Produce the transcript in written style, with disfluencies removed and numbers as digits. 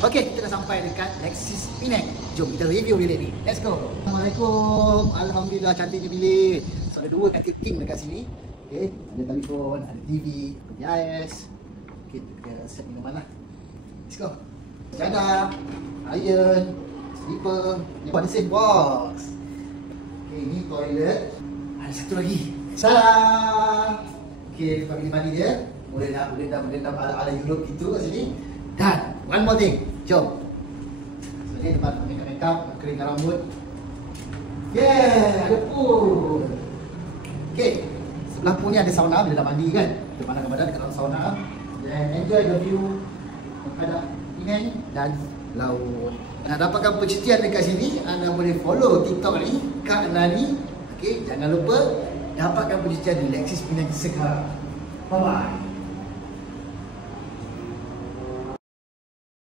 Okey, kita dah sampai dekat Lexis Penang. Jom kita review bilik ni. Let's go. Assalamualaikum. Alhamdulillah cantiknya bilik. So ada dua katil king dekat sini. Okey, ada telefon, ada TV, PIS. Okey, kita set minuman lah. Let's go. Sejadah, iron, slipper. Ni ada safe box. Okey, ni toilet. Ada satu lagi. Salam. Okey, tempat bilik mandi dia. Boleh dah ala Europe gitu kat sini. Dan one more thing, jom. So ni tempat makeup, keringkan rambut. Yeah, ada pool. Okay, sebelah pool ni ada sauna bila dah mandi kan. Kita pandangkan badan dekat dalam sauna. Dan enjoy the view menghadap Penang dan laut. Nak dapatkan percutian dekat sini, anda boleh follow TikTok ni, Kak Nani. Okay, jangan lupa dapatkan percutian di Lexis Penang sekarang. Bye bye.